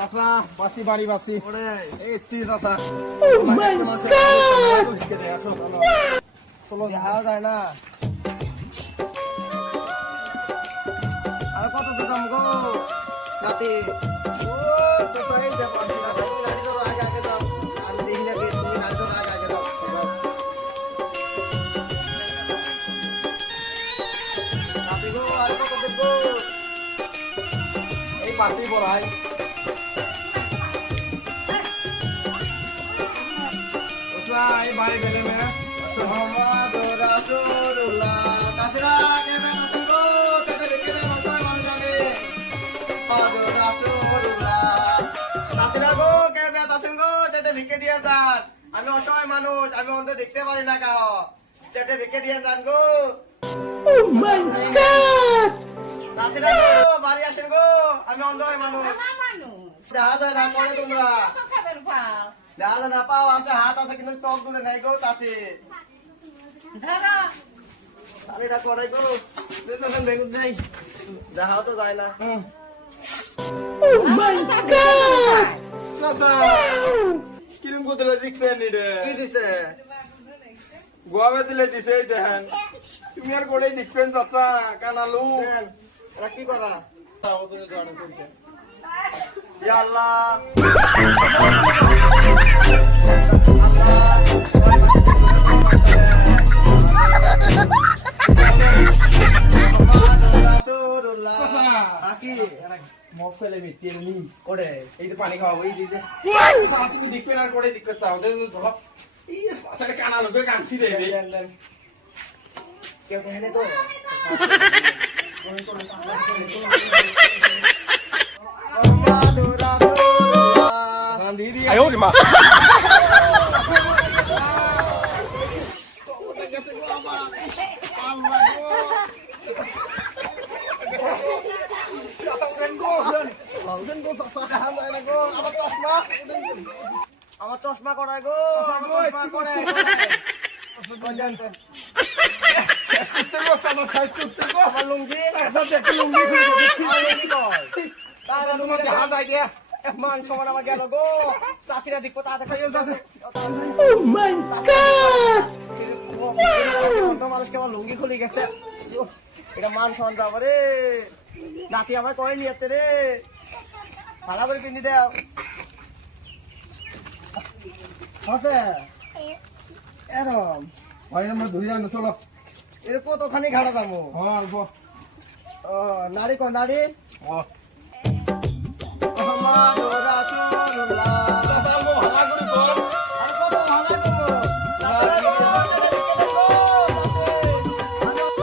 চাচা বাসি বাড়ি বাসি ওরে এই তি চাচা দেখাও যায় না আর কত দাম গো নাতি ও চাচা এই দেখো নাতি তো আগে আগে দাও আমি দেখি না তুমি নাতি তো আগে আগে দাও নাতি গো আর কত দেবো এই বাসি বড়াই চাচা এই বাড়ি গেলে মে মোহাম্মদ রাসূলুল্লাহ তাসরা কেবে নাতি গো কেবে কেবে মশাই মানজাগে মোহাম্মদ রাসূলুল্লাহ তাসরা গো কেবে তাসেন গো যেটা ভিকে দিয়ে যান আমি অসহায় মানুষ আমি অন্ধ দেখতে পারি না কাহ যেটা ভিকে দিয়ে যান গো ও মাই গড তাসরা গো বাড়ি আসেন গো আমি অন্ধ মানুষ দেখা যায় না পড়ে তোমরা দেখা যায় না পাও আছে হাত আছে কিন্তু চোখ দূরে নাই গো তাসে তাহলে করাই গো বেগুন নেই যাহাও তো যায় না চাচা কিরম কোথায় দেখছেন এটা কি দিছে গোয়াবে দিলে দিছে এই দেখেন তুমি আর করে দেখছেন চাচা কানালু দেন, এরা কি করা ইয়া আল্লাহ মগ ফেলে মিটিয়ে নি করে এই যে পানি খাওয়াবো এই যে তুমি দেখবেন আর করে দিক্কত চাও ধরো এই চাচাটা কানালু কে কামছি দেবে কেউ দেখে তো দিদি 哎呦我的妈！ আমার চশমা করায় গো আমার চশমা করে আমার লুঙ্গি মান সমান আমার গেল গো চাষিরা দেখবো তা দেখাই মানুষকে আমার লুঙ্গি খুলে গেছে এটা মান সমান যাবো রে নাতি আমার করে নিয়েছে রে ভালো করে কিনি দেও আছে এরম ধরে যান চলো এর কতখানি ঘাটা যাবো হ্যাঁ নারী কয় নারী ও